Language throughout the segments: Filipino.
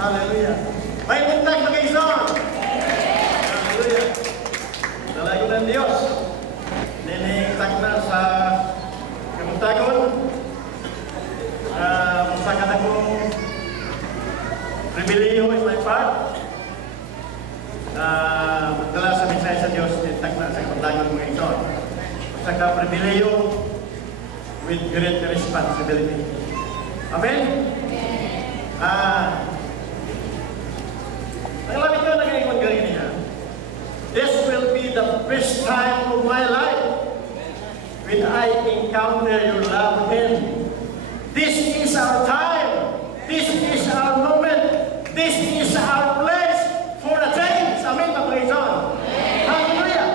Haleluya. May buntag mga igsoon. Haleluya. Dalago ng Diyos. Ninihintag na sa kamuntagon. Sa kanakong rebellion is my part. Magdala sa mensahe sa Diyos, nintag na sa kamuntagon mga igsoon. Sa ka-rebellion with great responsibility. Amen? Naglamit ko nag-iikot galing niya. This will be the first time of my life when I encounter your love hand. This is our time. This is our moment. This is our place for a change. Amen, mga Panginoon. Hallelujah.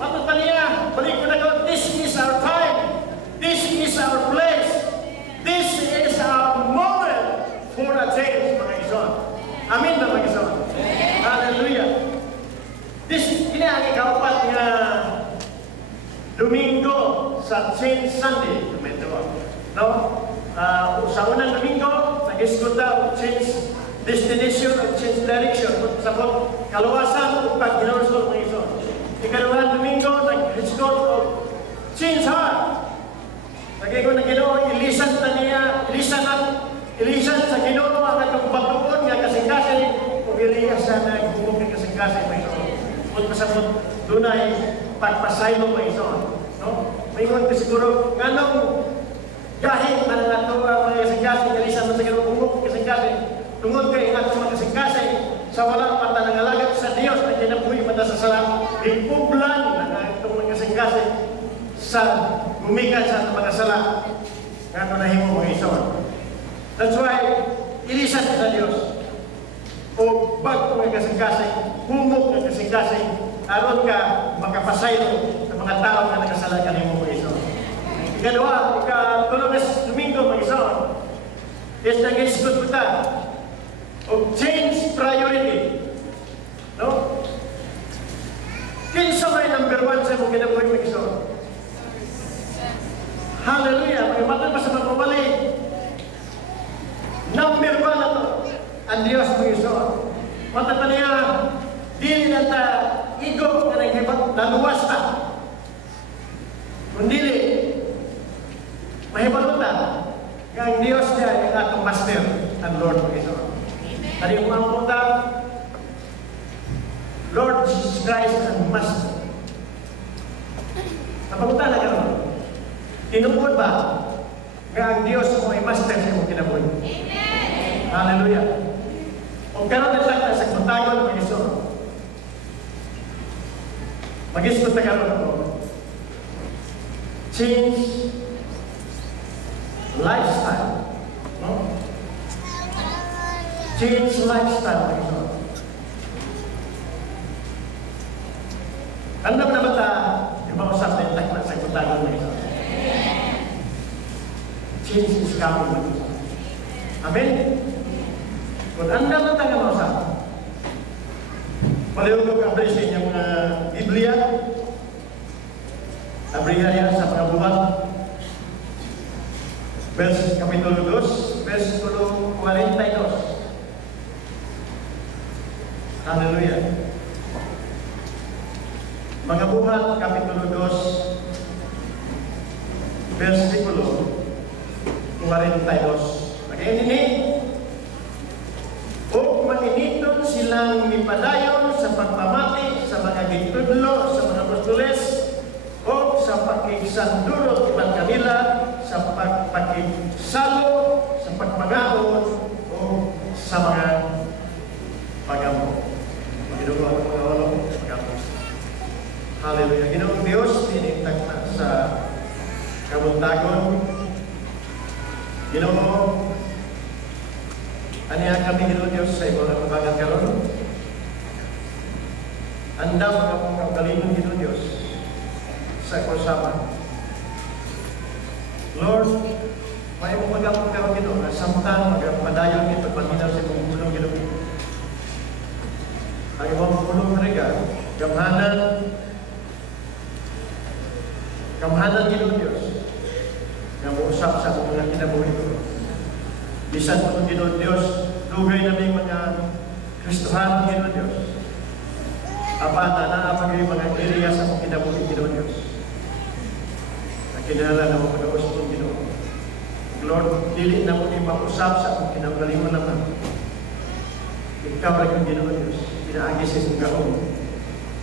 Matut pa niya, balik ko na ko, this is our time. This is our place. This is our moment for a change, mga Panginoon. Amen, mga Panginoon. Hallelujah. This ini ang ikapat nga Domingo sa Change Sunday. No? Sa unang Domingo, nag-iskuta o change destination o change direction. Sabot, kaluwasan o pag-ginawasol ng iso. Ikaluhan Domingo, nag-iskuta o change heart. Nag-igo na Ginoo, ilisan na niya, ilisan sa Ginoo ang atong pagtuon nga kasing-kasing pumiliya siya na ibubog ng kasing-kasing may iso. Kung pasabot, doon ay pagpasaylo may iso. No? Mayroon ka siguro, ganong Gahit man ang ato mga kasing-kasing, kalisan man sa ganung kasing-kasing, tungod kay ato mga kasing-kasing, sa walang mata ng alagad sa Diyos na kinabuhi mata sa salam, ipublan na itong mga kasing-kasing sa gumikan sa atong mga sala nga ito nahimo mga ison. That's why, ilisan sa Diyos o bag mga kasing-kasing, humok ng kasing-kasing, aron ka makapasaylo sa mga tao na nakasala ka nimo mga ison. Ikadua, ikatulong na Domingo mga ison, is nag-isgot ko ta o change priority. No? Kinsa may number 1 sa mong kinabuhi mga ison? Hallelujah! Pagkabatan pa sa magpapalik. Number 1 na to. Ang Diyos mga ison. Matata niya, dili na ta igo na naghibat, naluwas ta. Kung dili, mahibalot ta. Ang Diyos niya ay atong master, ang Lord mga ison. Tadi ko ang punta, Lord Jesus Christ ang master. Napapunta na gano'n. Tinupod ba nga ang Diyos mo ay master sa iyong kinabuhi? Amen! Hallelujah! Kung karoon na sa sagmuntagon, mag-isot. Mag-isot na karoon ko. Change lifestyle. No? Change lifestyle, mag-isot. Andam na ba ta, yung mga usap na yung takla sa sagmuntagon, mag-isot? Change is coming. Amen? Kung anda man tayo mga usap, paliw ko kabri sa inyong Biblia, abrihan yan sa mga buhat, verse Kapitulo 2, versikulo 42. Hallelujah. Mga buhat, Kapitulo 2, versikulo 42. Again ini, o maginiton silang mipadayon sa pagpamati sa mga gitudlo, sa mga apostoles, o sa pakigsandurot iban kanila, sa pakigsalo, sa pagmagaon, o sa mga pagamo. Ginoo ang mga walong pagamo. Hallelujah. Ginoong Diyos, tinitag na sa kabuntagon. Ginoo, aniya kami Ginoo Diyos sa ibang kabagan karon. Andam ang kagalingon Ginoo Diyos sa kasama. Lord, may umagapon karon Ginoo na samtang magpadayon ito pagminaw sa imong pulong Ginoo. Ang imong pulong rega, gamhanan Ginoo Diyos. Yang usap sa mga kinabuhi ko. Bisan mo Ginoo Diyos, lugay namin mga Kristohan Ginoo Diyos. Apa na apagay mga area sa mga kinabuhi Ginoo Diyos. Nakinala na mo pag-usap Ginoo. Lord, dili na mo ni mausap sa mga kinabuhi mo naman. Ikaw rin yung Ginoo Diyos. Pinaagi sa isang gaon.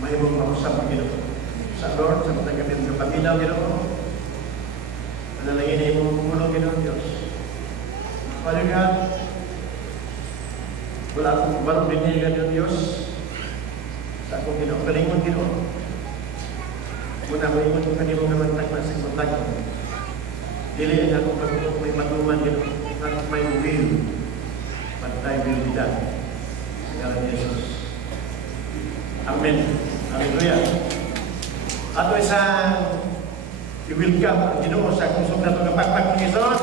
May mong mausap ang Ginoo. Sa Lord, sa mga gabi ng paginaw Ginoo. Panalangin mo mulong Ginoo Diyos. Father God, wala akong barong dinigan ng Diyos sa akong Ginoo. Kalingon Ginoo. Muna mo ingon ko kanimo naman takma sa kontag. Dili ang akong pagkutok may matuman Ginoo. At may will. But thy will be done. Sa ngalan ni Jesus. Amen. Hallelujah. Ato isang i-welcome ang Ginoo sa kusog na itong kapagpag ng Ison.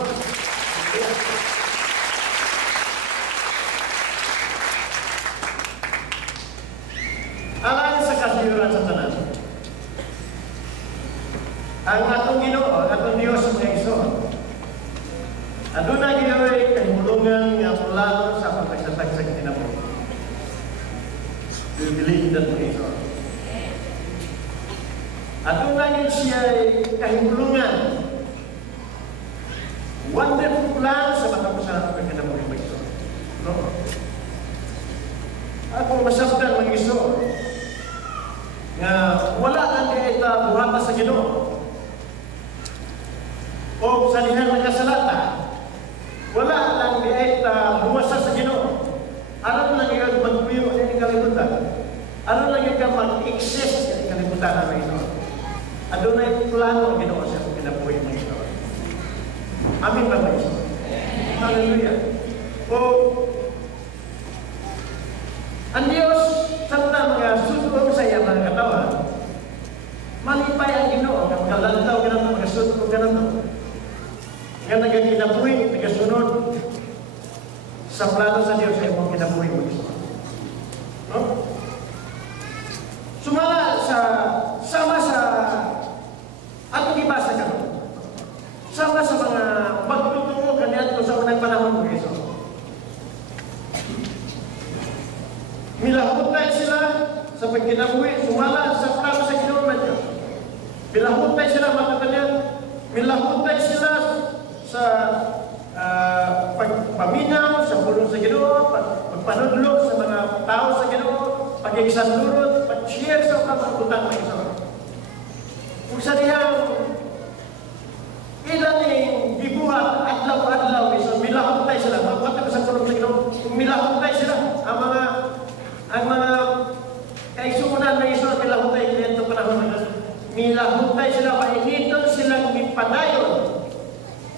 Alang sa kasliran sa tanan, ang atong Ginoo, ang atong Diyos mga Ison, aduna ginaway kahimulungan nga plano sa pagtagsatag sa kinabuhi. Bibilihin mga Ison. Aduna yun siya kahimulungan. Wonderful plan sa mga kasalanan ng kinabuhi mga Ison. No? Ako masabdan mga Ison nga wala lang kaya ita buhata sa Ginoo. o sa dihang nakasalata, wala lang diay luwasa sa Ginoo. Aron lang yung magpuyo ng kalibutan. Aron lang yung mag-exist ng kalibutan na may ito. Adunay plano ang Ginoo sa kinabuhi mo ito. Amin ba ito? Hallelujah. O ang Diyos sa mga sudong sa iya mga katawan, malipay ang Ginoo ang kalantaw ka ng mga sudong ka ng nga nagkinabuhi, nagasunod sa plano sa Diyos ay mong kinabuhi mo. No? Sumala sama sa atong ibasa ka. Sama sa mga pagtutungo kanyan ko sa unang panahon mo Iso. Milahutay sila sa pagkinabuhi, sumala sa plano sa Ginoo man Diyos. Milahutay sila mga kanyan, milahutay sila sa pagpaminaw sa pulong sa Ginoo, pagpanudlo sa mga tao sa Ginoo, pag-iksandurot, pag-share sa mga butang ng Iso. Kung sa diyang ilan yung gibuhat, adlaw-adlaw, Iso, milahutay sila, magpatag sa pulong sa Ginoo, milahutay sila, ang mga kaisunan ng Iso, milahutay nito panahon na milahutay sila, painiton silang ipadayon.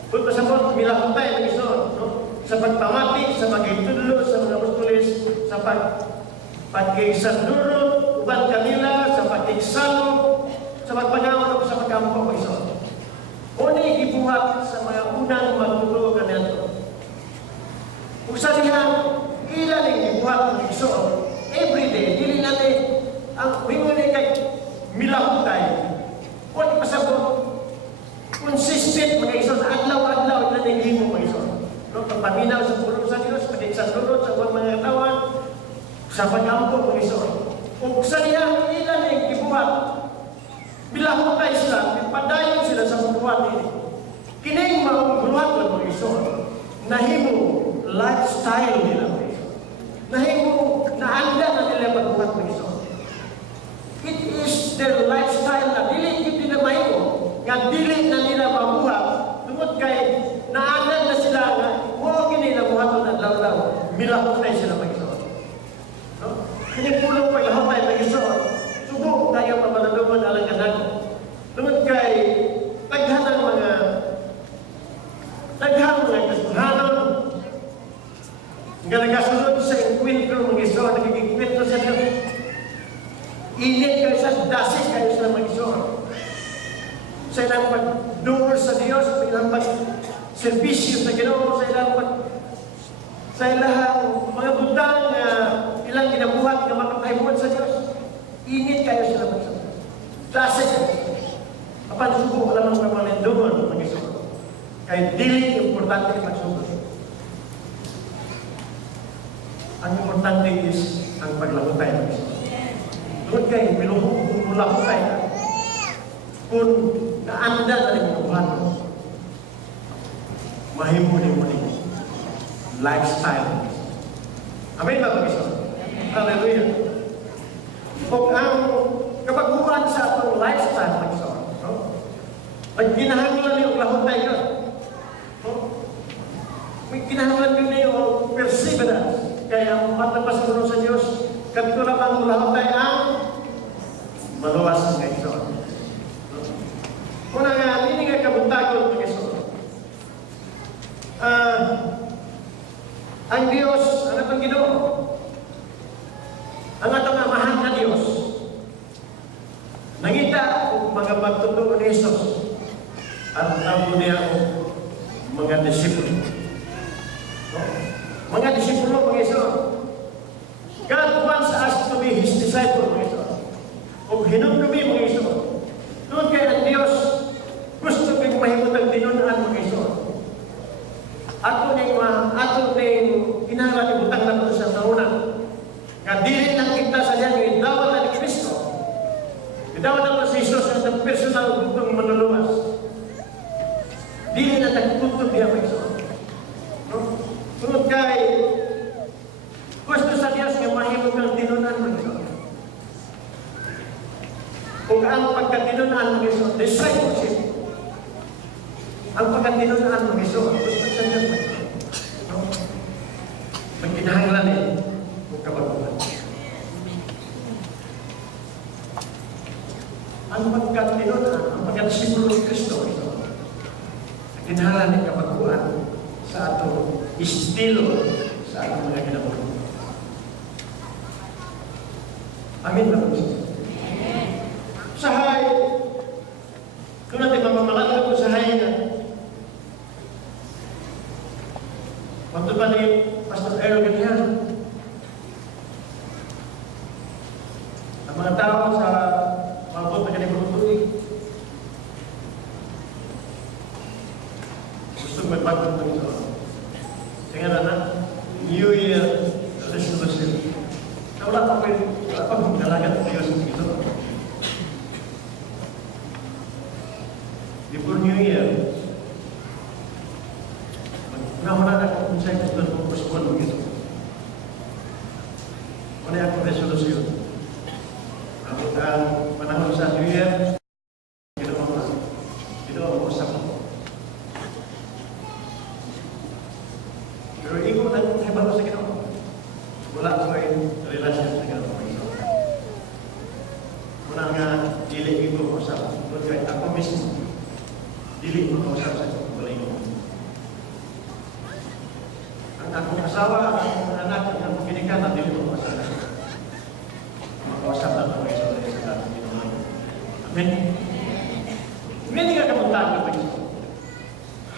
Kung pasabot, milahutay ng Iso, no? Sa pagpamati, sa pag-itudlo, sa mga apostoles, sa pag-iksandurot, uban kanila, sa pag-iksalo, sa pagpangawon, sa pag-ampo ng Iso. Uni gibuhat sa mga unang magtuturo kanito. Kung sa dihang ilan ang gibuhat ng Iso, everyday, dili natin ang wingunay kay milahutay. Kung pasabot, consistent mga Iso, adlaw-adlaw na naging mga Iso. No, pagpaminaw sa pulong sa Diyos, pag-iksandurot sa mga katawan, sa pag-ampo mga Iso. Kung sa dihang ilan ang gibuhat, bilahutay sila, padayon sila sa buwan nila. Kining maong buwan mga Iso, nahimo lifestyle nila mga Iso. Nahimo naanda na nila magbuhat mga Iso. It is their lifestyle na dili hindi na mahimo, nga dili na nila mabuhat, tungod kay naanda na sila nga, huwag nila buhaton na law-law, milahutay sila mga Iso. No? Kining pulong paglahutay mga Iso, subok tayo mapalalungan alang ganang. Tungod kay taghanang mga kasuhanon nga nagasunod sa enkwentro mga Iso, nagigkwentro sa Diyos. Init kayo sa dasis kayo sa mga Iso. Sa ilang pag-door sa Diyos, sa ilang pag-servisyo sa Ginoo, sa ilang mga butang na ilang ginabuhat na makakahimuan sa Diyos. Init kayo sila magsabi. Dasis kayo. Apan subo, alam mo mga lindungan mga Iso. Kaya dili importante magsubo. Ang importante is ang paglahutay ng Iso. Doon kayo, milahutay na. Kung naanda na rin ang buwan mo, mahimuni-muni lifestyle. Amen ba mga Iso? Hallelujah. Kung ang kabaguhan sa atong lifestyle mga Iso, no? Pag kinahanglan niyo ang lahutay yun, no? May kinahanglan yun niyo ang perseverance. Kaya ang matapos mo sa Diyos, kapito na pang lahutay ang maluwas ng Iso. Kung hindi nga kabuntagon ng Iso, ang Diyos, ang atong Ginoo, ang atong amahan na Diyos, nangita ang mga pagtuturo ni Jesus, ang tawag niya mga disipulo. Mga disipulo, mga Iso, God wants us to be His disciple, mga Iso. O hinumdumi, mga Iso. Doon kaya ang Diyos gusto kong mahimot ang tinunan, mga Iso. Ato ning kinahanglan ibutang na ito sa tauna. Nga dili lang kita sa diyan yung idawat na ni Kristo. Idawat na ito si Jesus ang personal butong manuluwas. Dili na nagtuntun niya, mga Iso. No? Sunod kay gusto sa Diyos nga mahimot ang tinunan, mga Iso. Kung ang pagkatinunan, mga Iso, discipleship, Ang pagkatinunaan ng Iso, ang gusto sa Diyos, no? Magkinahanglan kung kabaguhan. Ang pagkatinunaan, ang pagkatisimulo ng Kristo, kinahanglan ng kabaguhan sa ato estilo sa ating mga kinabuhi. Amin ba? Sahay, kung natin mamamalan ko sahay na waktu pa ni Pastor Aaron ganyan, ang mga tao sa mabot na ganyan tuig gusto magpagod ng ito. Kaya na New Year resolution. Na wala pa nalagat ng Diyos ito. Before New Year, una-una na kung sa'yo gusto ng postpone mo ito. Una akong resolution. Ang panahon sa New Year, ginawa mo sa mo. Pero ikaw na ibang sa ginawa. Wala ko ay relasyon sa ginawa. Una nga, dili ko ko sa ako mismo. Dili ko ko sa balay mo. Ang akong asawa, ang akong anak, ang akong kinikanan, dili ko ko sa makausap na ko sa ating ginawa. Amen? Hindi ka kamuntaan ng Panginoon.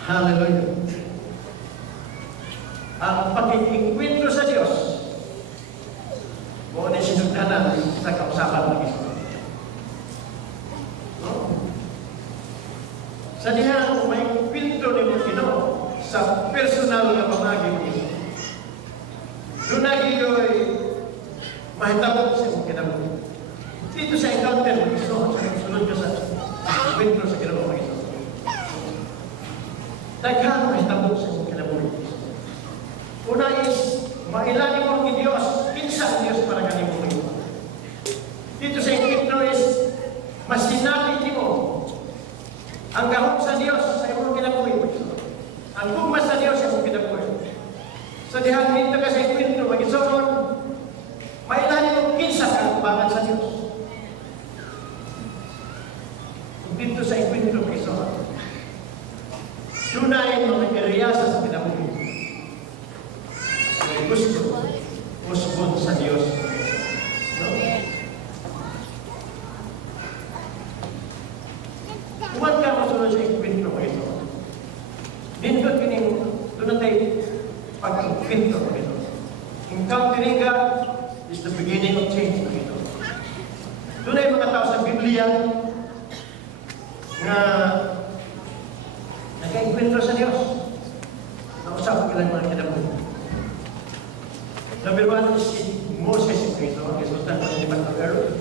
Hallelujah. Ang pag-ikwentro sa Diyos, kung ano sinugdanan sa kausapan ng Panginoon. Sa diha, may kwento ni Panginoon sa personal na pamagi mo. Doon na ito'y mahitapot sa mong kinabuhi. Dito sa encounter mo, sunod ka sa kwento sa kinabuhi. Daghang mahitapot sa mong kinabuhi. Una is, mailani mo ang Diyos, pinsa ang Diyos para kanibuhi. Dito sa kwento is, mas sinapit mo ang gahom sa Diyos sa imong kinabuhi. Ang gugmas sa Diyos sa imong kinabuhi. Sa dihang dito ka sa kwento, mag-isoon, mailani mo kinsa ang kubangan sa Diyos. Dito sa kwento, mag-isoon. Tunay mga kariyasa sa kinabuhi. May gusto, usbon sa Diyos. No? Huwag ka masunod sa ikwento ko ito. Dito kining, doon na tayo pag-ikwento ko ito. Encountering God is the beginning of change ko ito. Doon na yung mga tao sa Biblia na nag-ikwento sa Diyos. Nausap ko ilang mga kinabuhi. Number one is si Moses ito. Resultan ko ni Pastor Aaron.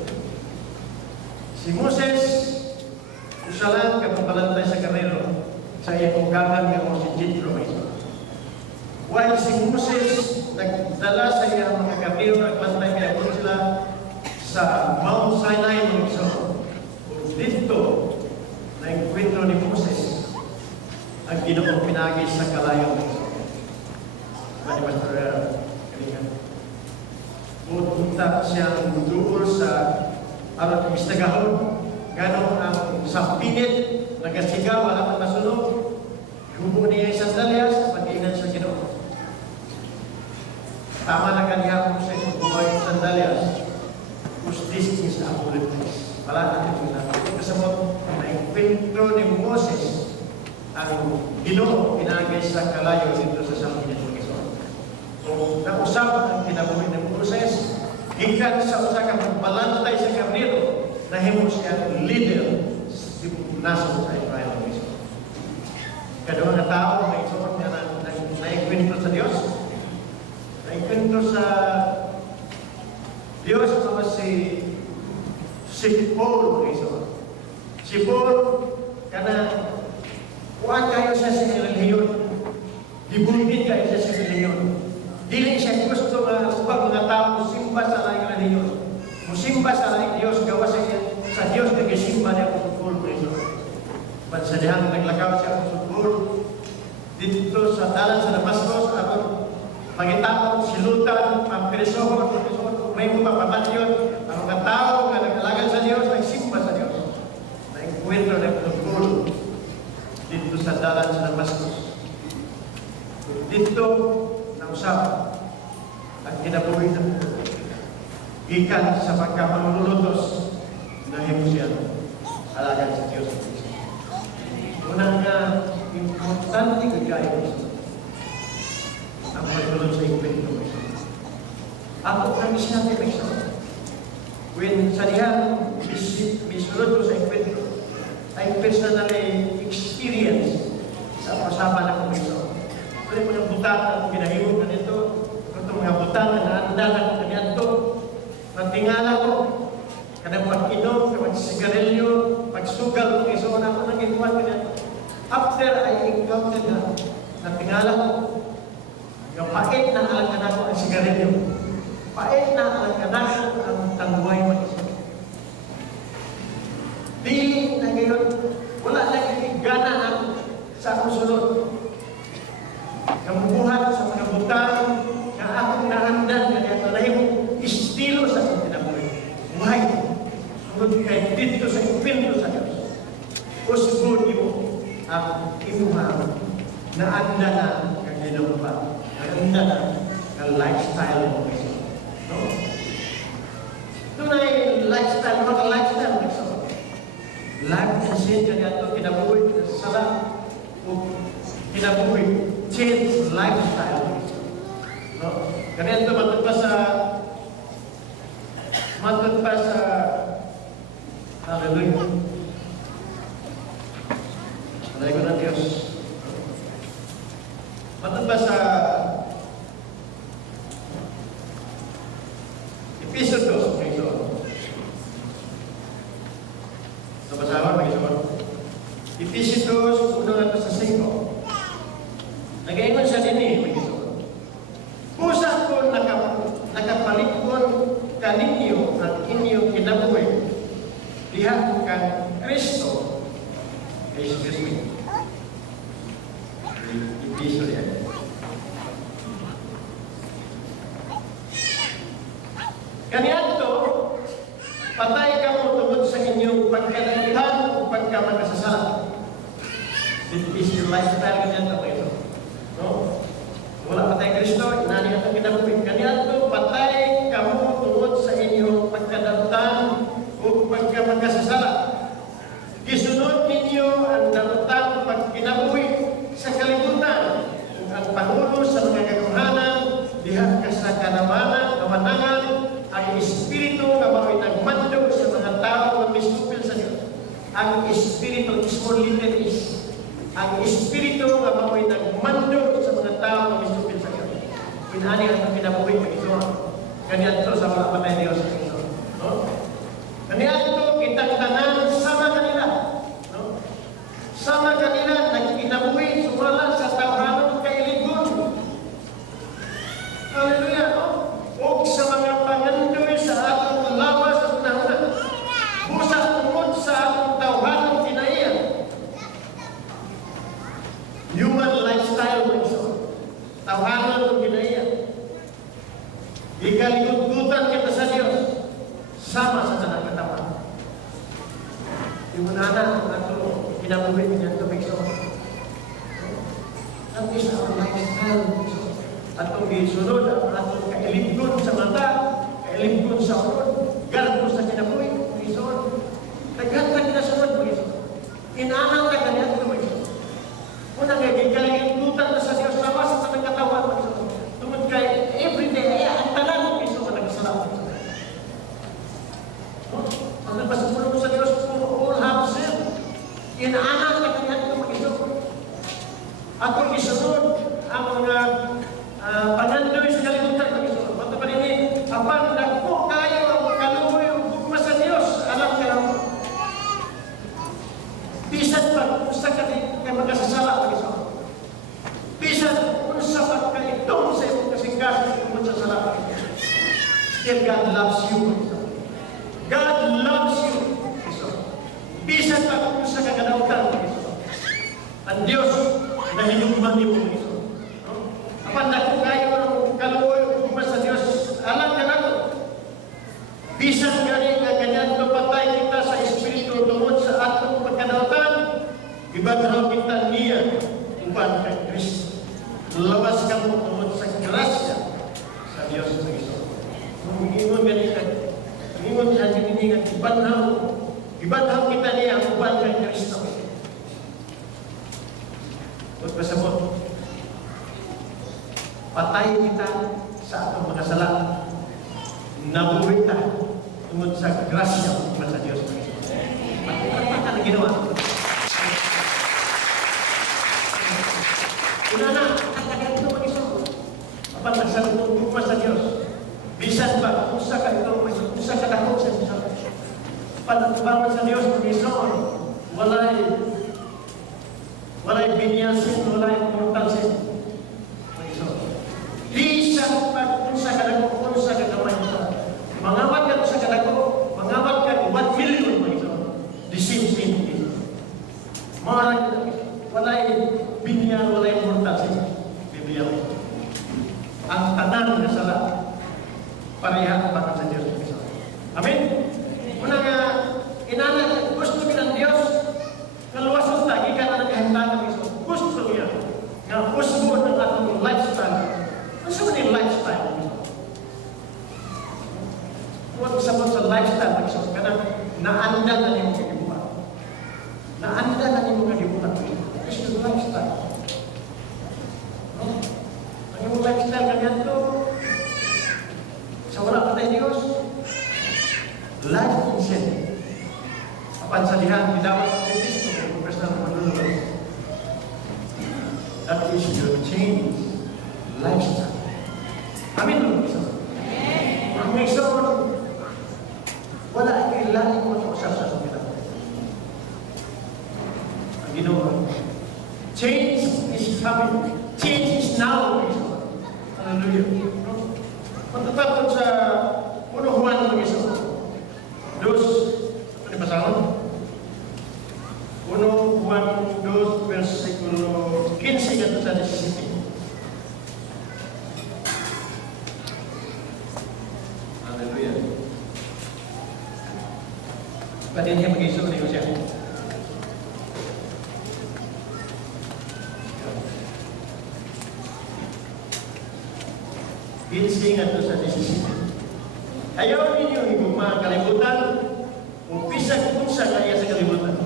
Si Moses, siya lang kapapalantay sa karero sa iyang ugahan nga mo si Jethro. While si Moses nagdala sa iyang mga karero at lantay kaya po sila sa Mount Sinai ng iso. Dito, naikwento ni Moses ang Ginoong pinagis sa kalayo ng iso. Mani Pastor Kalingan. Punta siyang doon sa alat mistagahon. Ganon ang sampinit, nagasigaw, wala man masunog. Hubo niya yung sandalyas, pag-iinan sa Ginoo. Tama na kaniya kung sa isang buhay yung sandalyas. Because this is a holy place. Wala natin yung natin. Kasamot, naikwento ni Moses ang Ginoo pinagay sa kalayo dito sa sampinit ng Ginoo. So, nausap ang kinabuhi ng Moses, gikan sa usa ka magbalantay sa karnero, nahimo siya leader sa naso sa Israel mismo. Kadua nga tao may isuot niya na naikwento sa Diyos. Naikwento sa Diyos na si Paul isuot. Si Paul, kana kuhaan kayo sa relihiyon. Dibulgin kayo sa relihiyon. Dili siya gusto nga upang mga tao musimba sa laing relihiyon. Musimba sa laing Diyos, gawa sa Diyos na gisimba niya kung Paul Preso. Pansadihang naglakaw siya ang sugbol dito sa dalan sa Damascus, aron pangitapon, silutan, pampresohon, may mga pamatyon, ang mga tao nga nag-alagan sa Diyos, nagsimba sa Diyos. Nag-encuentro ng sugbol dito sa dalan sa Damascus. Dito, nausap ang kinabuhi ng gikan sa pagkapanululutos na himusiyan alagan sa Diyos. Unang importante kagaya ang pagtulog sa ikwento. Ako ang isang epekso. When sa diyan misulod ko sa ikwento, ay personally experience sa pasaban ng epekso. Kaya mga butang ang ginahimog na nito, itong mga butang na naandalan ko na ito, natingala ko, kanang pag-inom, pag-sigarilyo, pag-sugal, pag-isuon ako nang inuwan ko na ito. After I encountered na, natingala ko, yung pait na alang-anak ko ang sigarilyo, pait na alang-anak ko ang tangway mag-isuon. Dili na ngayon, wala naging gana ako sa akong sunod. Kamubuhat sa mga butang na akong naandan na ito na yung estilo sa akong tinabuhay. Why? Sunod kay dito sa impinto sa Diyos. Usbod mo ang imuha na anda na kang ginumpa. Anda na kang lifestyle mo. No? Ito na yung lifestyle mo, kang lifestyle mo. Life and sin kaya ito, kinabuhay, sala, o kinabuhay, change lifestyle. No? Kaya ito, matod pa sa hallelujah. Alay ko na Diyos. Matod pa sa episode 2, may ito. Nabasawan, may ito. Episode 2, unang ito sa 5. Nag-iingon siya din may ito. Pusa ko nakapalikon kaninyo at inyong kinabuhi. Diha kang Kristo. Excuse me. Episode yan. Kaniadto, patay ka mo tungkol sa inyong pagkadalihan o pagkamakasasala. This is your lifestyle kaniadto ito. No? Wala patay Kristo, inani at ang kinabuhi. Kaniadto, patay ka mo tungkol sa inyong pagkadalihan o pagkamakasasala. Gisunod ninyo ang darutang pagkinabuhi sa kalibutan. Ang pangulo sa mga kagumhanan, diha ka sa kamanangan, ang Espiritu nga mao'y nagmando sa mga tao na misupil sa Diyos. Ang Espiritu, small letter is, ang Espiritu nga mao'y nagmando sa mga tao na misupil sa Diyos. Pinani ang kinabuhi mag-isuan. Ganyan to sa mga patay Diyos sa Diyos. No? Ganyan to, kitang tanan sama kanila. No? Sama kanila, nagkinabuhi, sumala sa tawhanon kailigon. Hallelujah, no? O sa mga pangandoy sa atong lawas at nahunan. Busa tungkol sa atong tawhanon kinaiyan. Human lifestyle mo iso. Tawhanon kinaiyan. Ikaligod-gutan kita sa Diyos. Sama sa tanang katawan. Yung anak ang ato kinabuhi niya ito may so. That is our lifestyle. Atong gisunod ang atong kailibgon sa mata, kailibgon sa uron, garbo sa kinabuhi, gisunod. Naghatag na sunod mo gisunod. Inaanang na ganyan ito mo gisunod. Unang ikaligod-gutan na sa Diyos sama sa tanang katawan mo gisunod. Tungod kay everyday, ang tanan mo gisunod nagsalapit. Ang nagpasapulong sa Diyos, all have sinned. Inaanak na kanyan ito mag-isunod. At kung isunod, ang mga pangandoy sa kalimutan mag-isunod. Bato pa rin abang nagpo kayo ang kalumoy ang bukma sa Diyos. Alam ka lang. Bisan pa, unsa ka kay magkasasala mag-isunod. Bisan, unsa pa ka itong sa iyong kasingkas kung sa sala mag-isunod. Still, God loves you. God loves you. Bisan pa kung sa kagadawtan. na hinumang ni mo iso. Apan dako kayo ang kaluoy ug sa Dios alam ka nato. Bisan gani nga ganyan kapatay kita sa espiritu tungod sa atong pagkadautan, ibadhaw kita niya uban kay Kristo. Lawas ka mo tungod sa grasya sa Dios sa iso. Kung ingon gani ka, ingon sa dinhi nga ibadhaw kita niya uban kay Kristo. Ug pasabot patay kita sa atong mga sala. Nabuhay ta tungod sa grasya ng sa Diyos. Patay ka na ginawa. Una na, katagal ito mag-isang. Apan nagsalutong tungkol sa Diyos. Bisan ba, kung sa ka ito, kung sa katakot sa Diyos. Panatbaran sa Diyos, mag-isang. Walay binyasin, walay mortalsin. Di sa pag-unsa ka na kung unsa ka gamay ito. Mangawat ka sa kadako, mangawat ka 1 million mga ito. The same thing. Marag, walay binyan, walay mortal sa Biblia. Ang tanan na sala, pareha para sa Diyos. Amen? Muna nga, inana, gusto ng Diyos, kaluwasan ta, ika na nagkahintaan ng iso. Gusto niya, nga usbo ng atong lifestyle. Ano sa mga lifestyle? Huwag sabot sa lifestyle, so, kana naanda na niyo kagibutan. Naanda na niyo kagibutan. It's your lifestyle. No? Ang iyong lifestyle kanyan to, sa wala pa tayo Diyos, life in sin. Apan sa dihan, bidawat ng Kristo, kung personal na manunod. That is your change lifestyle. Amin mo, Kristo. Ang may soon, wala ay kailangan mo ito usap sa sumila. Ang ginawa, change is coming. Change is now. Hallelujah. Pagtatapon sa unang Juan ng iso. Dos, ano ni pasangon? Unang Juan 2, versikulo 15 at sa 17. Pati niya mag-iso na siya. Ginsingan to sa desisyon. Ayaw ninyo higugma ang kalibutan, kung pisag kung sa kaya sa kalibutan.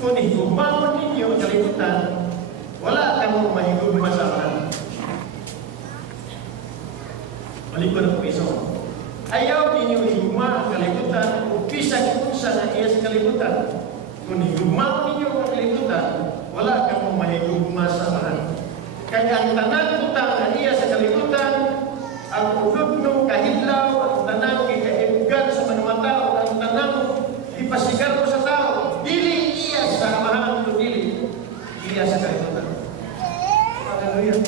Kung higugma ninyo ang kalibutan, wala kang mahigugma sa akin. Malikod ang piso. Ayaw ninyo higugma ang kalibutan o pisag kung sa iya sa kalibutan. Kung higugma ninyo ang kalibutan, wala kang mahigugma sa akin. Kaya ang tanan butang na iya sa kalibutan, ang ulog ng kahidlaw, ang tanang ikaibgan sa mga tao, ang tanang ipasigar mo sa tao, dili iya sa amahan, dili iya sa kalibutan. Hallelujah.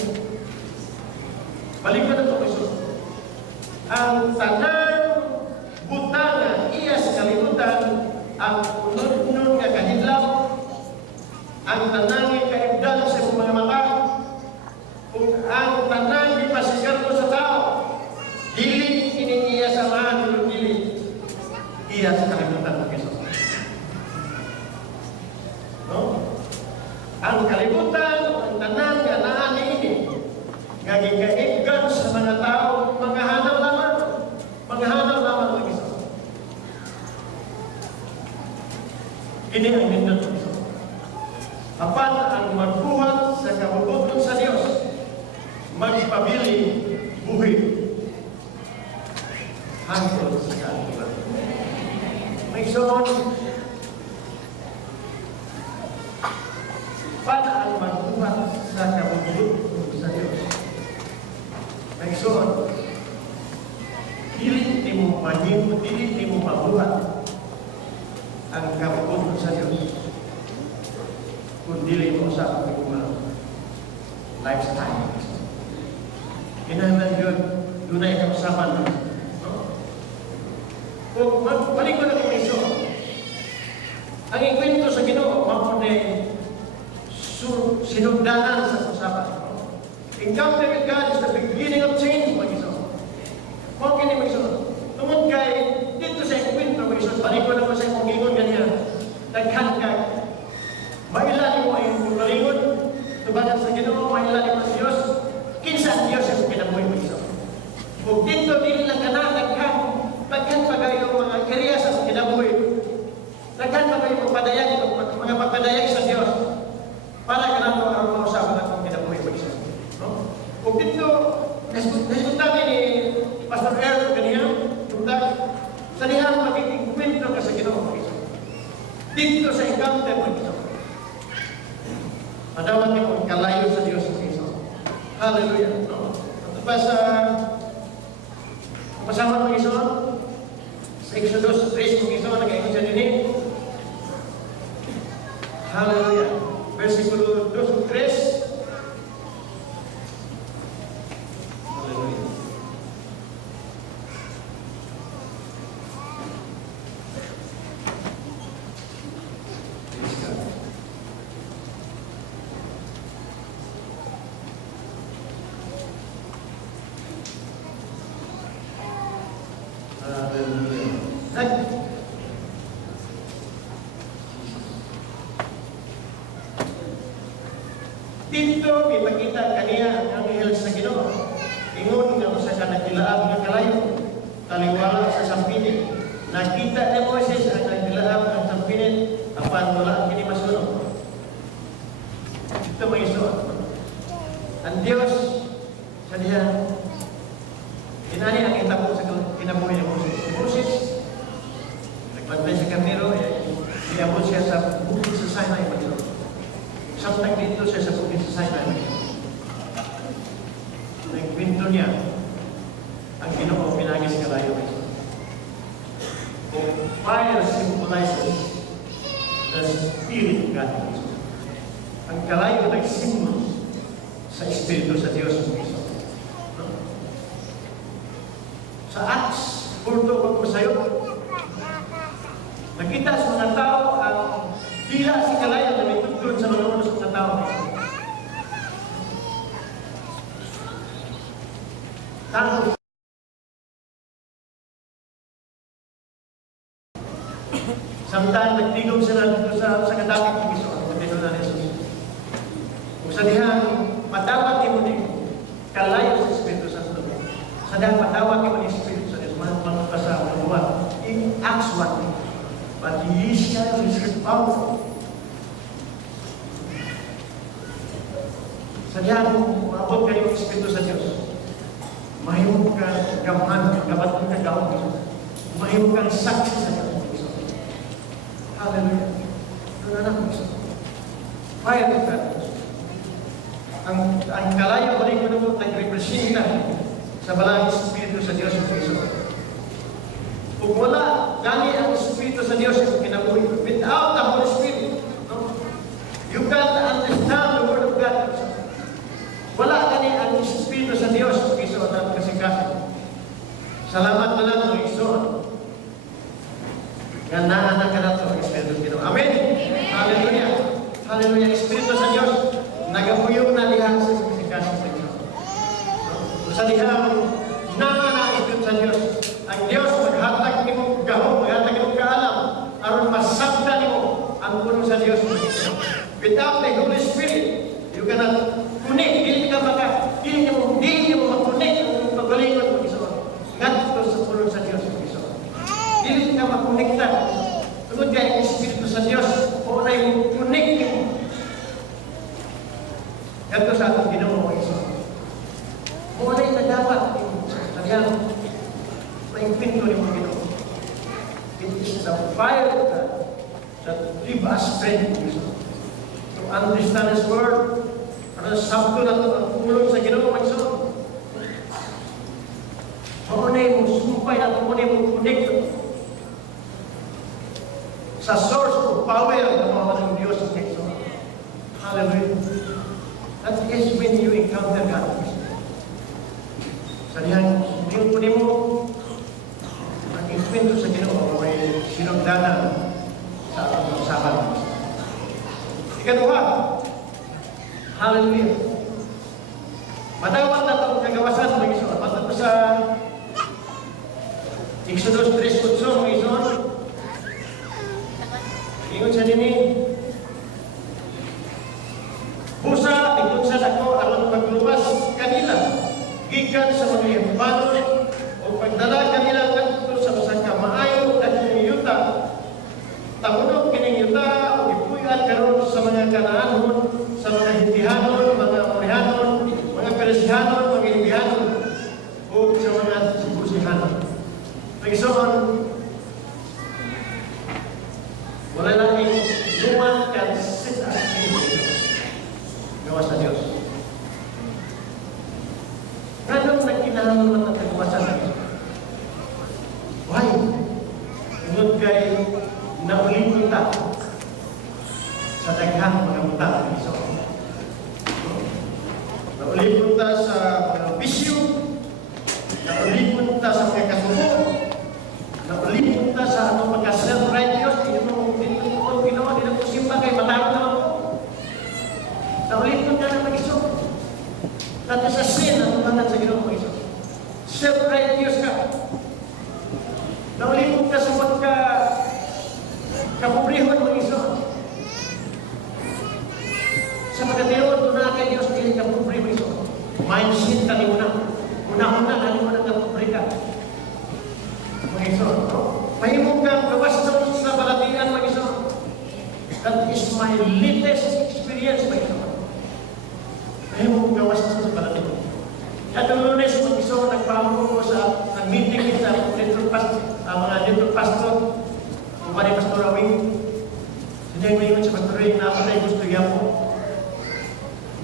Balik ko na ito, Jesus. Ang tanang butang iya sa kalibutan, ang ulog ng kahidlaw, ang tanang ikaibgan sa mga mata, kung ang tanang ipasigar mo sa tao, dili iniiya sa mahal, dili iya sa kalibutan ng Kristo. No? Ang kalibutan, ang tanang nga naani ini, nga gikaibgan sa mga tao, maghahanap lamang ng Kristo. Ini ang nindot ng Kristo. Apan ang magbuhat sa kabubuton sa Diyos, magpabili buhi hangtod sa kalibutan. May soon, para ang magbuhat sa kabubuton sa Diyos. May soon, dili mo mahimo, dili mo mabuhat ang kabubuton sa Diyos. Kung dili mo sa lifestyle. Kinahanglan yun, doon ay kapasaman. Kung balik ko na kung iso, ang ikwento sa Ginoo, mapunay sinugdanan sa usapan. Encounter with God is the beginning of change, mga iso. Mga kini, mga iso. Tungod kay, dito sa enkwentro, mga iso, paliko naman sa imong ingon ganyan. Naghan ka. Mailan mo ay pagkalingon, tubanan sa Ginoo, mailan mo sa Diyos. Kinsa ang Diyos ang kinabuhi, mga iso. Kung dito, dili lang ka na, naghan pa kayo mga area sa kinabuhi. Naghan pa kayo mga pagpadayag sa Diyos. Para ka na ito ang mausapan ng kinabuhi, mga iso. Kung dito, nasibot namin ni Pastor Erwin kanina, sa dihang magiging kwentro ka sa Ginoo, dito sa encounter mo ito. Madawat mo kalayo sa Diyos mo ito. Hallelujah. Ito ba sa pasama mo ito? Sa Exodus 3 mo ito, nag-iikot siya din eh. Hallelujah. Versikulo 2, 3. Dito, ipakita kaniya ang anghel sa Ginoo. Ingon nga sa kanagdilaab nga kalayo, taliwala sa sampinit. Nakita ni Moses ang nagdilaab ng sampinit, apan wala kini masunod. Ito may iso. Ang Diyos sa diya, inani ang itabo sa kinabuhi ni Moses. Moses, nagbantay sa kamero, iabot siya sa bukid sa Sinai. Samtang dito siya sa bukid sa Sinai. Nagpinto niya ang Ginoo pinagis kalayo. Kung fire symbolizes the Spirit of God. Ang kalayo nag-symbol sa Espiritu sa Diyos. Sa Acts 4:2 sa'yo, nakita sa mga tao ang dila si kalayo na may tutulod sa mga mga tao. Tanto samtang nagtigom sila dito sa kadapit ng iso, ang pagdino na Jesus. Kung sa dihang matawag mo ni kalayo sa Espiritu Santo, sa dihang matawag mo ni Espiritu Santo, magpasa ang buwan, in Acts 1, but ye shall receive power. Sa dihang maabot kayo ng Espiritu sa Diyos, mahimong ka gamahan, gabat ka gawin, mahimong kang saksi sa Diyos. Hallelujah. Nananap mo siya. Fire of God. Ang kalayo balik mo naman nag-representa sa balang Espiritu sa Diyos ng Kristo. Kung wala, gani ang Espiritu sa Diyos yung kinabuhi. Without the Holy Spirit, no? You can't understand the Word of God. Wala gani ang Espiritu sa Diyos ng Kristo at kasikasan. Salamat na lang ng Kristo. Nga naanak ka na ito ang Espiritu sa Ginoo. Amen? Hallelujah. Hallelujah. Espiritu sa Diyos, nagapuyong na lihan sa kasikasan sa Diyos. Sa lihang naanak Espiritu sa Diyos, ang Diyos maghatag mo gahom, maghatag mo kaalam, aron masabda mo ang puno sa Diyos. Without the Holy Spirit, you cannot connect. Dili mo makunik ang pagalingon mo iso. Ngadto sa puno sa Diyos. Dili ka makonekta. Tungod kay ang Espiritu sa Diyos, o na yung connect mo. Ngadto sa atong Ginoo mo iso. O na yung nadapat sa diyang may pinto ni mo Ginoo. It is the fire of God that give us strength to understand His Word. Para sabto na ito ang tulong sa Ginoo mo iso. O na yung sumpay na ito, o na yung connect sa source of power ng mga Diyos sa Kristo. Hallelujah. That is when you encounter God. Sa dihang kunin mo ang Espiritu sa Ginoo may sinugdanan sa atong usapan. Ikaduha, Hallelujah. Matawag na itong kagawasan, mga iso. Matawag ko sa Exodus 3:8, mga iso. Ingon siya nini, busa, ikot sa ako, alam pagluwas kanila, gikan sa mga yampanon, o pagdala kanila kanto sa usang kamaayo at yuta, tamunog kining yuta, o ipuyan karon sa mga Kanaanon, sa mga Hitihanon, mga Amorihanon, mga Peresihanon, mga Hibihanon, o sa mga Jebusihanon. Pagsoon, wala lang yung luman kan sit as gawa sa Diyos. Ganong nagkinahanong ng gawa sa Diyos. Why? Tungod kay nauling punta sa daghang mga punta. Nauling punta sa mga bisyo, nauling punta sa mga kasubo, nauling punta sa ano mga self-righteous, Ginawa nila po simba kay matawag naman po. Naulit po nga ng mag-iso. Dati sa sin ang tumanan sa Ginawa mag-iso. Self-righteous ka. Naulit po ka sa mga kapubrihon mag-iso. Sa pagkatiyon, doon na kay Diyos kaya kapubri mag-iso. Mindset kalimunan. Una-una, kalimunan kapubri ka. Mag-iso. Mahimong kang gawas sa balatian mag-iso. That is my latest experience, my God. Kaya mo gawas sa balati ko. At ang Lunes, mag-iso, nagpahamo ko sa meeting sa mga little pastor, kumari Pastor Awing. Sinay mo yun sa Pastor Awing, napanay gusto yan mo.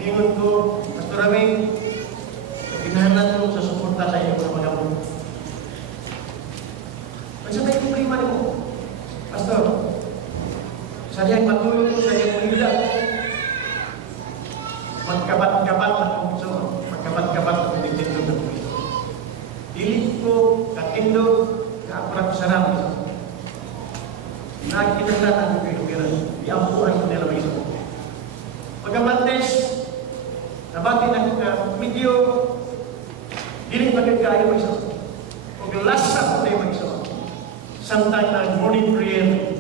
Mingon ko, Pastor Awing, ginahanap mo sa suporta sa iyo mga magamot. Magsabay ko prima mo, Pastor. Sa diyang matulog, sa diyang mahila. Magkabat-kabat na kung gusto. Magkabat-kabat na kung nagtindog na kung gusto. Dilit ko, katindog, kaapurat sa rami. Nagkinaglan ang kahilugiran. Iampuan ko nila may iso. Pagkabantes, nabati na medyo dilit magkakayo may iso. Pag-lasa ko tayo may iso. Sometime na morning prayer.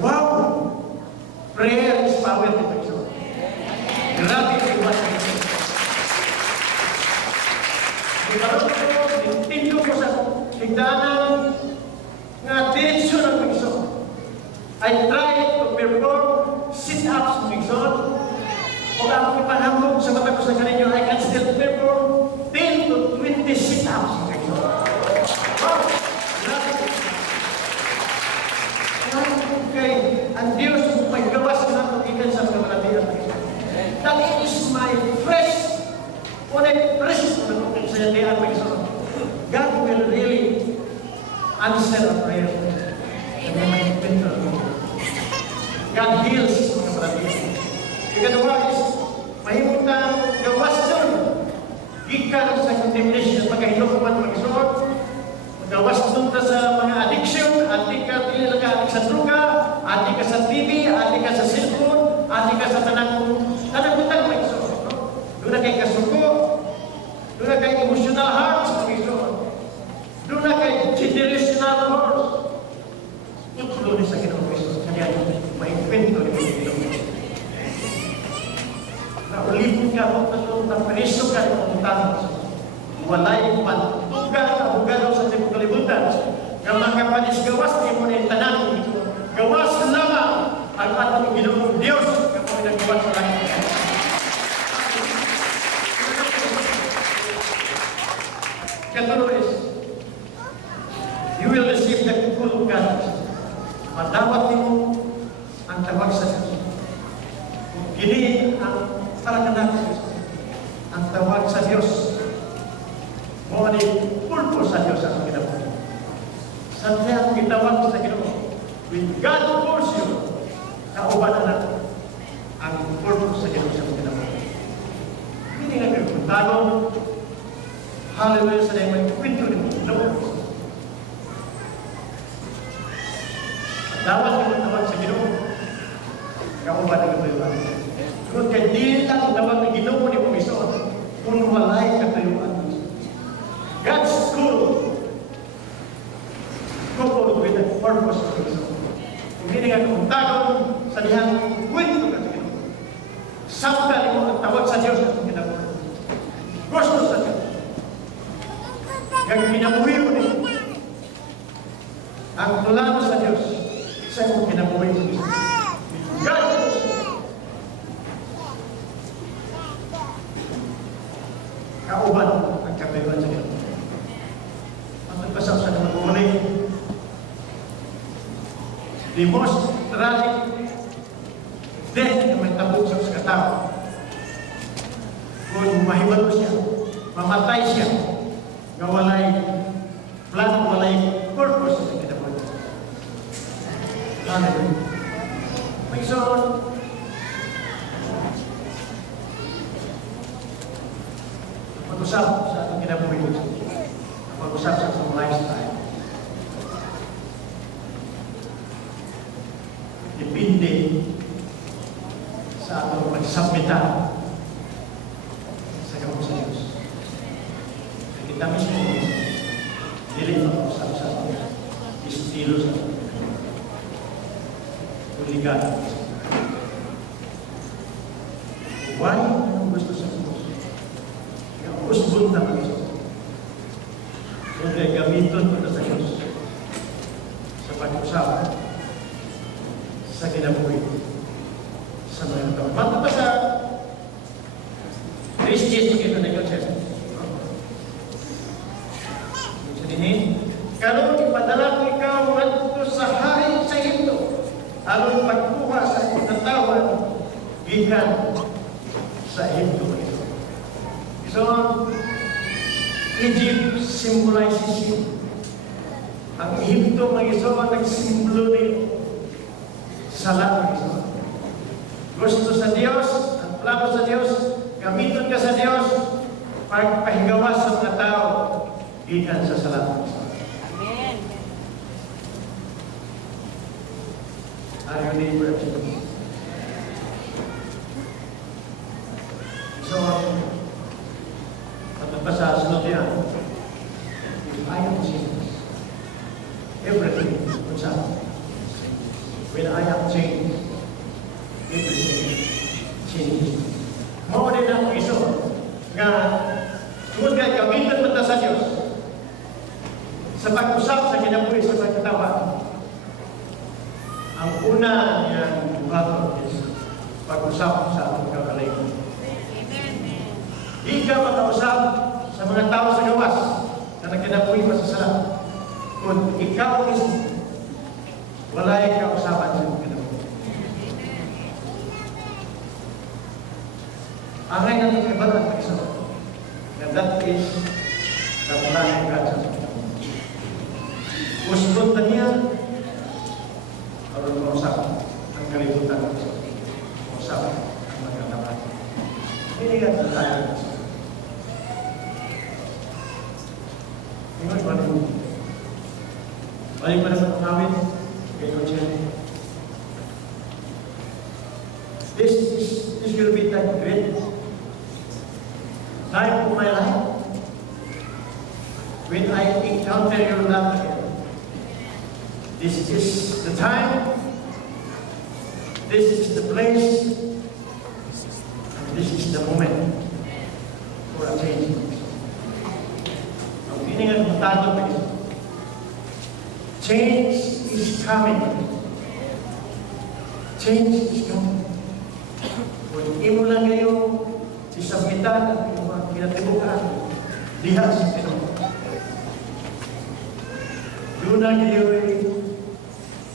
Wow! Prayer is power to myself. Grabe yung iwas ng ito. Ibarot ko, nintindo ko sa higdanan nga diretsyon ng Panginoon. I tried to perform sit-ups ng Panginoon. O ako ipanahog sa mata ko sa kaninyo, I can still perform 10 to 20 sit-ups ng Panginoon. Wow! Grabe yung kay ang Diyos may gawas na magikan sa mga malatian. That is my fresh sa diyan may so. God will really answer a prayer. And may pinto. God heals mga malatian. Ikalawa is mahimutang gawas doon. Gikan sa condemnation pagkahinukuman mag-isod. Gawas doon sa mga addiction, adik ka talaga sa droga, adik ka sa TV, adik ka sa cellphone, adik ka sa tanang butang may iso. Doon na kay kasuko, doon na kay emotional hearts may iso. Doon na kay generational hearts. Tutulo ni sa Ginoong Kristo. Kanya may kwento ni Ginoong Kristo. Naulipon ka mo, na periso ka ng utang. Walay patugang abogado sa tibok kalibutan nga makapanis gawas ni mo ng tanan gawas lamang ang atong Ginoong Dios nga mo nagawas sa langit. Katulad is you will receive the full God. Madawat nimo ang tawag sa Diyos. Kini ang parakanan ang tawag sa Diyos. Mo ni purpose sa Diyos ang ginawa. Sa kaya gitawag sa Ginoo, when God calls you, kauban na ang purpose sa Ginoo sa ginawa. Hindi nga kagpuntagon, hallelujah sa may kwento ni Lord. Dawat yung tawag sa Ginoo. kauban ng katuyuan. Kung kay di lang naman ang Ginoo ni Panginoon, kung walay katuyuan. God's school, coupled with the purpose of His own. Kung hindi nga kumutagon sa dihang kwento ka sa Ginoo. Samtal mo ang tawag sa Diyos at kinabuhi. Gusto sa Diyos. Kaya kinabuhi mo din. Ang tulano sa Diyos, sa iyong kinabuhi mo din. God knows. Kauban ang katuyuan sa Ginoo. Ang nagpasaw sa kamag-uuli, the most tragic death na may tabuk sa katao. Kung mahibalo siya, mamatay siya, na walay plan, walay purpose sa kinabuhi. Hallelujah. May son, pag-usap sa ating kinabuhi, pag-usap sa ating lifestyle. Depende sa atong pagsabmitan sa kamot sa Diyos. Kita mismo, dili pag-usap sa atong estilo sa atong kuligan. Why? Anong gusto sa Diyos? Usbon na Diyos. Kung kaya gamiton mo sa Diyos sa pag-usap sa kinabuhi sa mga tao. Bago pa sa Christian, kita na yun siya. Sabihin, karoon ipadala ko ikaw ngadto sa hari sa Egypto. Aron pagkuha sa katawan gikan sa Egypto. So, Egypt symbolizes sin. Ang Egypto mga iso ang nagsimbolo ni salat ng iso. Gusto sa Diyos, ang plano sa Diyos, gamiton ka sa Diyos, pagpahigawas sa mga tao, gikan sa salat ng iso. Amen. Are you neighbor? So, sa sunod yan, if I am changed, everything is up. When I am changed, everything changes. Mao din ang iso nga tungod kay gamiton man ta sa Dios sa pag-usap sa kinabuhi sa pagkatawa. Ang una niyang buhaton is pag-usap sa atong kaugalingon. Di ka makausap sa mga tao sa gawas na nagkinabuhi pa sa sala. Kung ikaw mismo, wala yung kausapan sa mga kinabuhi. Ang ngayon natin kabalan ng isa, na that is the plan of God sa kinabuhi. Usbon na niya, aron mausap ang kalibutan. Mausap ang magkatapat. Hindi ka tayo. Ingat pada bumi. Balik pada pengawin, kekoncian. This will be the great time of my life when I encounter your love again. This is the time. This is the place. And this is the moment for a change. Change is coming. Change is coming. Kung imo lang kayo isabitan at kinatibukan diha sa Pinoy. Doon na kayo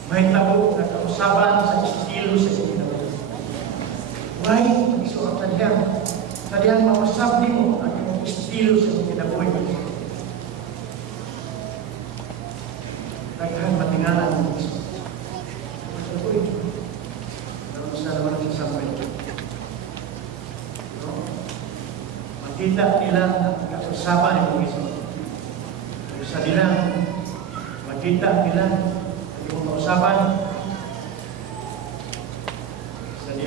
may tabo na kausaban sa estilo sa Pinoy. Why? Isuot sa diyan. Sa diyan mausap mo ang estilo sa Pinoy. Nagkahang matingalan ng Diyos. Uy, naroon sa naman sa Samuel. Makita nila ang kausaban ng Diyos. Sa nila, makita nila ang iyong kausaban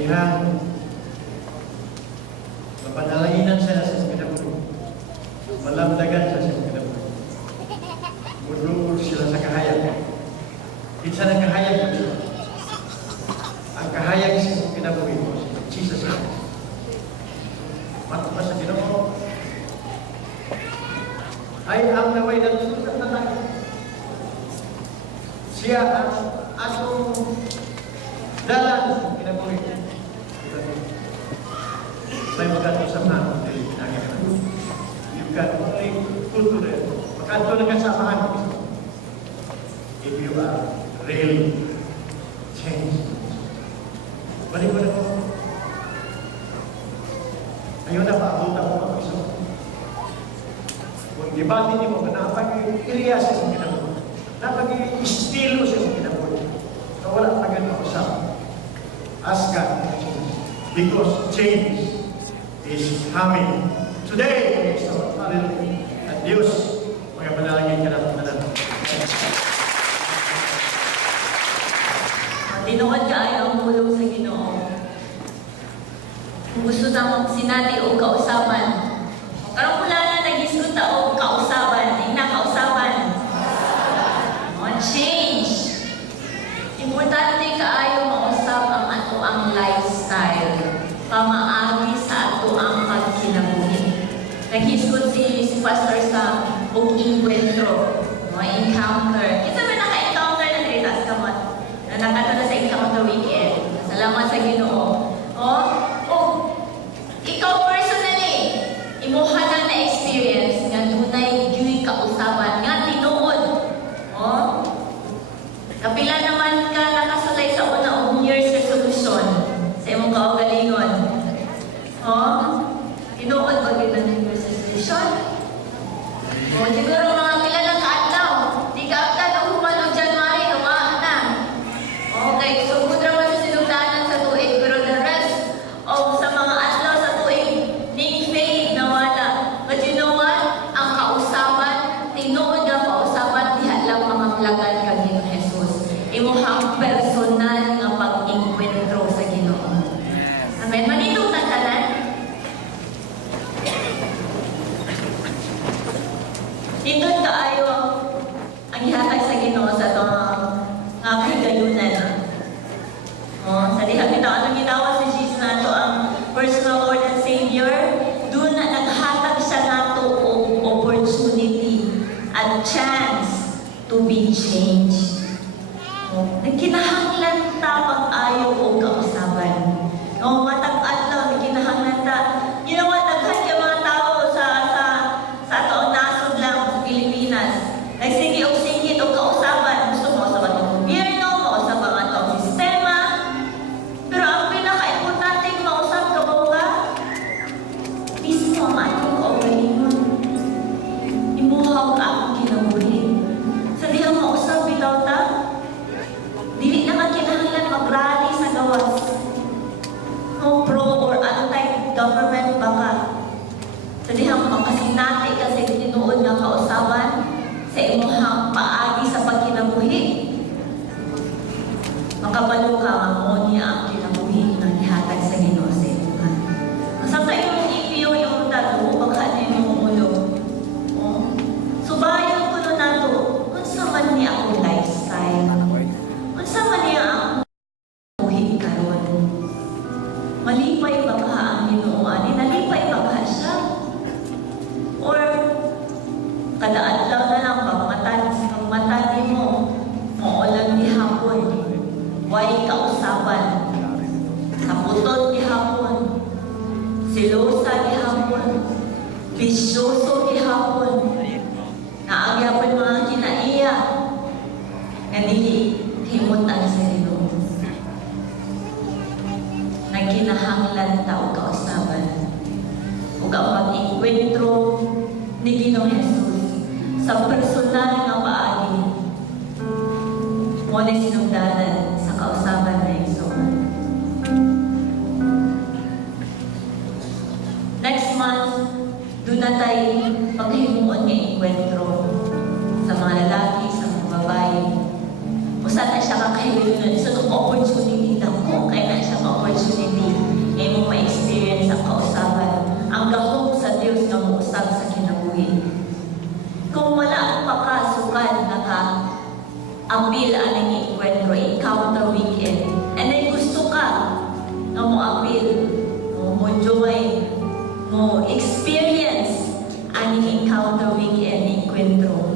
dihang mapanalangin siya sa kinabuhi. Malamdagan siya sa kinabuhi. Mudul sila sa kahayag. Kinsa ng kahayag mo. Ang kahayag sa kinabuhi mo, si Jesus Christ. Matapa sa Ginoo ay ang naway ng sulat na tayo. Siya ang atong dalan sa kinabuhi. May magkatong na you can only culture magkanto na kasamahan if you are really changed. Balik mo na po. Ayaw na paabutan mo ang iso. Kung dibati niyo mo, napag-iriya sa isang kinabuhi. Napag-istilo sa isang kinabuhi. So wala pa ganun usap. Ask God to change. Because change is coming. Today, so, hallelujah. At Diyos, mga panalangin ka na panalangin. Tinuod ka ay ang mulong sa Ginoo. Kung gusto na sinati o kausaban, karong wala na nag-isgot o kausaban, kausaban. Change. Importante kaayo mausap ang ato ang lifestyle. Pamaagi sa ato ang pagkinabuhi. Nag-isgot si Pastor Sam o encuentro, encounter. Kinsa ba naka-encounter na dito sa kamot? Na nakatala sa encounter weekend. Salamat sa Ginoo. Ikaw personally, imuha lang na experience nga tunay gyud kausaban nga tinuod. Kapila naman ka nakasulay sa una og New Year's resolution sa imong kaugalingon. Tinuod ba gyud ang New Year's resolution? Siguro mga pila lang kaadlaw. Di ka agad humalo January, tumaan na. Okay, so good raman sa sinugdanan sa tuig, pero the rest of sa mga adlaw sa tuig, ning-fade nawala. But you know what? Ang kausaban, tinuod nga kausaban, diha lang mga plagan ka Ginoo Jesus. Imuhang personal nga pag-enkwentro sa Ginoo. Amen. Manindong tanan. Nindot kaayo ang ihatag sa Ginoo sa itong nga kahigayunan. Sa diha kita anong ginawa si Jesus nato ang personal Lord and Savior, doon na naghatag siya nato og opportunity at chance to be changed. Nagkinahanglan ta pag-ayo o kausaban. Matag adlaw nagkinahanglan ta. You know what? Daghan kay mga tao sa taong nasod lang sa Pilipinas. Nagsige og singit o kausaban. Gusto mo sa batong gobyerno, mausap ang atong sistema. Pero ang pinaka-importante mausap ka ba? Mismo ang atong kaugalingon. Imuhaw ka akong kinabuhi. Sa dihang mausap, bitaw ta, dili naman kinahanglan mag-rally sa gawas. Pro or anti-government ba ka? Sa dihang makasinati kasi tinuod nga kausaban sa imuhang paagi sa pagkinabuhi. Makabalo ka nga mo niya ang kinabuhi ng ihatag sa Ginoo sa imuhan. Kasama yung ipiyo yung tato, pagkaan niya yung ulo. Subayan ko na nato, unsa man niya akong lifestyle. Unsa man niya ang buhi karon. Malipay ba ka ang Ginoo ani? Nalipay ba ka siya? Or kada adlaw na lang pagmatan mo maulan gihapon. Way kausaban. Kaputot gihapon. Silosa gihapon. Bisyoso gihapon. Naagyapon mga kinaiya. Nga dili himutan sa Ginoo. Nagkinahanglan ta og kausaban ug ang pag-enkwentro ni Ginoong Jesus sa personal nga paagi mo ni sinugdanan sa kausaban na igsoon. Next month, doon na tayo maghimuon nga enkwentro sa mga lalaki, sa mga babae. Usa na siya kakahilinan sa opportunity na ko, kaya na siya opportunity mo experience aning encounter weekend encuentro.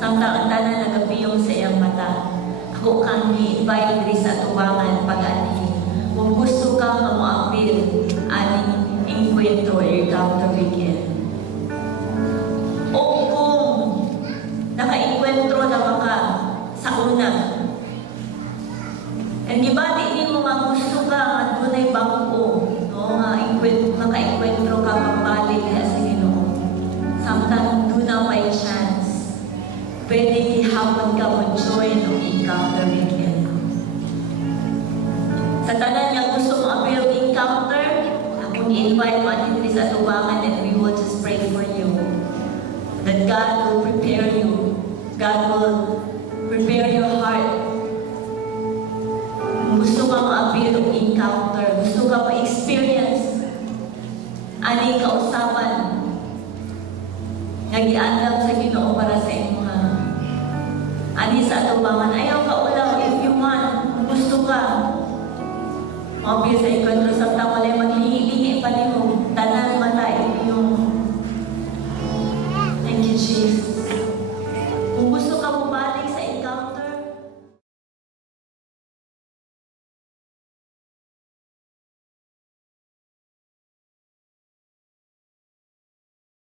Samtang ang tanan nagabiyong sa iyang mata. Ako kang i-invite diri sa tubangan pag-ani. Kung gusto ka nga mo-appeal aning encuentro or encounter weekend. O kung naka-encuentro na ka sa una, ang gibati ni mo nga gusto ka nga dunay bangko, no? Maka-encuentro ka pambalik kaya sa Ginoo. Samtang doon na may chance, pwede gihapon ka mo join ng encounter weekend. Sa tanan nga gusto mo appeal encounter, akong invite mo dito sa tubangan and we will just pray for you. That God will prepare you. God will prepare your heart. Kung gusto ka ma-appeal ng encounter, gusto ka ma-experience aning kausapan nga giandam sa Ginoo para sa imo ha. Ani sa atubangan, ayaw ka ulaw if you want, kung gusto ka ma-appeal sa encounter sa